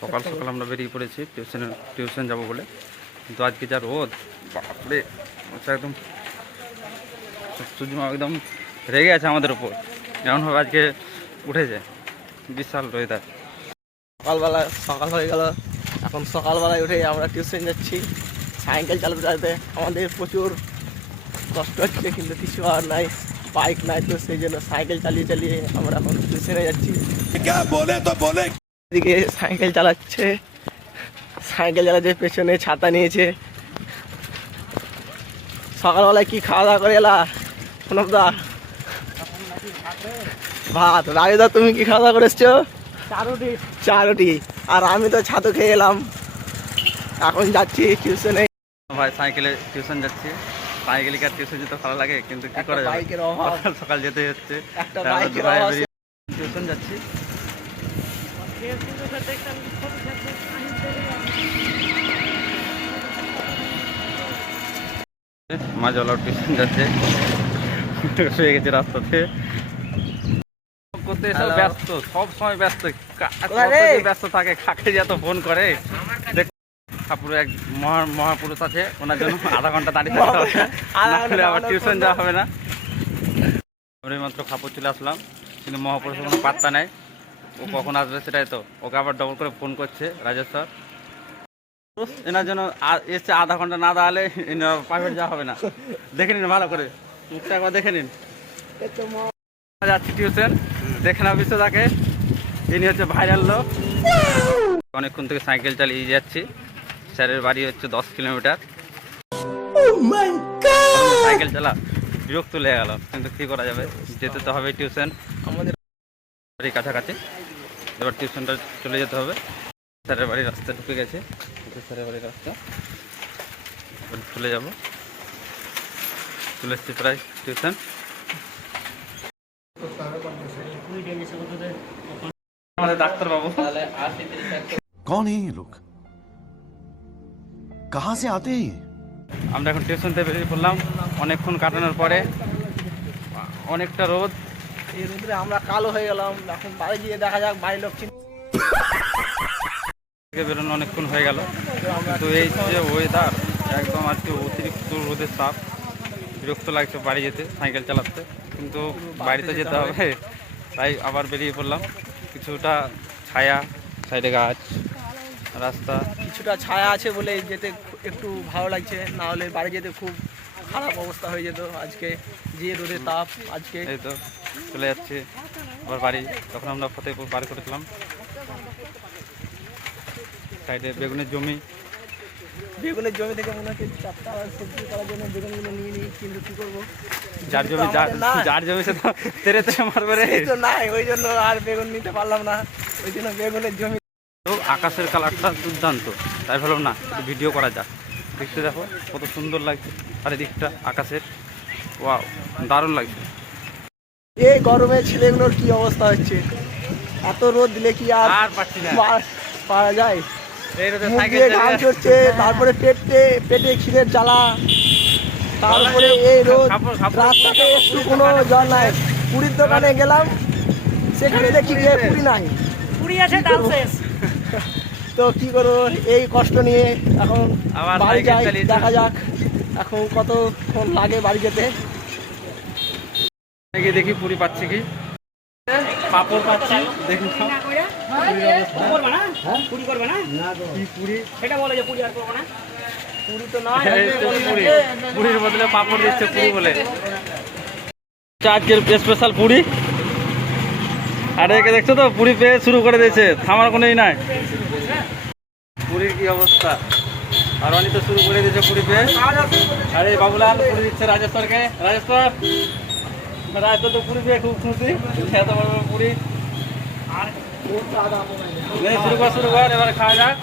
সকাল সকাল আমরা বেরিয়ে পড়েছি টিউশন যাব বলে, কিন্তু আজকে যা রোদ, বাপরে একদম সূর্য একদম রেগে আছে আমাদের উপর, এমনভাবে আজকে উঠেছে, বিশাল ওয়েদার। সকাল হয়ে গেল, এখন সকালবেলায় উঠে আমরা টিউশন যাচ্ছি। সাইকেল চালাতে চালাতে আমাদের প্রচুর কষ্ট হচ্ছে, কিন্তু কিছু আর নাই, বাইক নাই, তো সেই জন্য সাইকেল চালিয়ে চালিয়ে আমরা এখন টিউশনে যাচ্ছি। এদিকে সাইকেল চালাচ্ছে, পেছনে ছাতা নিয়েছে। সকালবেলায় কি খাওয়া দাওয়া করে এলা প্রণবদা? ভাত। রাজুদা, তুমি কি খাওয়া দাওয়া করে এসছো? চারুটি। আর আমি তো ছাতু খেয়ে এলাম, এখন যাচ্ছি টিউশনে। ভাই সাইকেলে টিউশন যাচ্ছি, সাইকেলে কি আর টিউশন যেতে ভালো লাগে, কিন্তু কি করা যাবে, বাইকের অভাব, সকাল সকাল যেতে হচ্ছে, একটা বাইকের অভাব। টিউশন যাচ্ছি। মাঝওয়ালা টিউশন যাচ্ছে, শুয়ে গেছে রাস্তাতে, করতে এসে ব্যস্ত, সব সময় ব্যস্ত, ব্যস্ত থাকে, কাকে যত ফোন করে। ঠাকুর এক মহাপুরুষ আছে, ওনার জন্য আধা ঘন্টা দাঁড়িয়ে থাকতে হবে, নাহলে আবার টিউশন যাওয়া হবে না। আমি মাত্র খাপুর চলে আসলাম, কিন্তু মহাপুরুষের কোনো পাত্তা নেই, ও কখন আসবে সেটাই তো, ওকে আবার ডবল করে ফোন করছে রাজেশ্বর। এনার জন্য এসছে আধা ঘন্টা না দাঁড়ালে প্রাইভেট যাওয়া হবে না। দেখে নিন ভালো করে, মুখটা একবার দেখে নিন। যাচ্ছি টিউশন, দেখে না বিশ্ব তাকে, ইনি হচ্ছে ভাইরাল লোক। অনেকক্ষণ থেকে সাইকেল চালিয়ে যাচ্ছি, স্যারের বাড়ি হচ্ছে 10 কিলোমিটার। সাইকেল চালা বিরক্ত লেগে গেল, কিন্তু কি করা যাবে, যেতে তো হবে টিউশন, আমাদের বাড়ির কাছাকাছি। এবার টিউশনটা চলে যেতে হবে। স্যারের বাড়ির রাস্তা ঢুকে গেছে, স্যারের বাড়ির রাস্তা, এবার চলে যাব। চলে এসছি প্রায় টিউশন। আমাদের ডাক্তারবাবু। कौन है ये लोग, कहाँ से आते हैं? আমরা এখন টিউশন থেকে বেরিয়ে পড়লাম, অনেকক্ষণ কাটানোর পরে, অনেকটা রোদ, এই রোদে আমরা কালো হয়ে গেলাম। এখন বাড়ি গিয়ে দেখা যাক বাড়ির লোক বেরোনো অনেকক্ষণ হয়ে গেল, কিন্তু এই যে ওয়েদার একদম আজকে অতিরিক্ত রোদের তাপ, বিরক্ত লাগছে বাড়ি যেতে সাইকেল চালাতে, কিন্তু বাড়িতে যেতে হবে, তাই আবার বেরিয়ে পড়লাম। কিছুটা ছায়া, সাইডে গাছ, রাস্তা, কিছুটা ছায়া আছে বলে যেতে একটু ভালো লাগছে, না হলে বাড়ি যেতে খুব খারাপ অবস্থা হয়ে যেত। আজকে যে রোদের তাপ, আজকে এই তো চলে যাচ্ছে আবার বাড়ি। তখন আমরা ফতেহপুর পার করেছিলাম, সাইডে বেগুনের জমি থেকে মনে হচ্ছে চারটা সবজি করার জন্য বেগুনগুলো নিয়ে নিই, কিন্তু কি করবো, যার জমি সে তো তেরে মারবে রে, তো নাই, ওই জন্য আর বেগুন নিতে পারলাম না, ওই জন্য বেগুনের জমি। তো আকাশের কালারটা দুর্দান্ত, তাই ভাবলাম না একটু ভিডিও করা যাক। দেখতে দেখো কত সুন্দর লাগছে, আর এদিকটা আকাশের, ওয়াও দারুণ লাগছে। এই গরমে ছেলেগুলোর কি অবস্থা হচ্ছে, এত রোদ দিলে কি আর পারছি না, পারা যায়? এই রোদে মুখ সাইকেল দিয়ে ঘাম ঝরছে, তারপরে পেটে খিদের জ্বালা, তারপরে এই রোদ, রাস্তাতে একটু কোনো জল নাই। পুরীর দোকানে গেলাম, সেখানে দেখি যে পুরি নাই, পুরি আছে ডাল শেষ। তো কি করবো, এই কষ্ট নিয়ে এখন বাড়ি যাই, দেখা যাক এখন কতক্ষণ লাগে বাড়ি যেতে। দেখি পুরি পাচ্ছি কি, পাপড় পাচ্ছি, দেখি পুরীর বদলে পাপড় দিচ্ছে পুরি বলে। আজকের স্পেশাল পুরি, আর একে দেখছো তো পুরি পেয়ে শুরু করে দিয়েছে, থামার কোনোই নাই। পুরীর কি অবস্থা, আর অনি তো শুরু করে দিয়েছে পুরি পেয়ে। আরে বাবুলাল পুরি দিচ্ছে রাজেশ্বরকে, রাজেশ্বর তো পুরি পেয়ে খুব খুশি, এত বড় পুরি। শুরু কর, এবার খাওয়া যাক।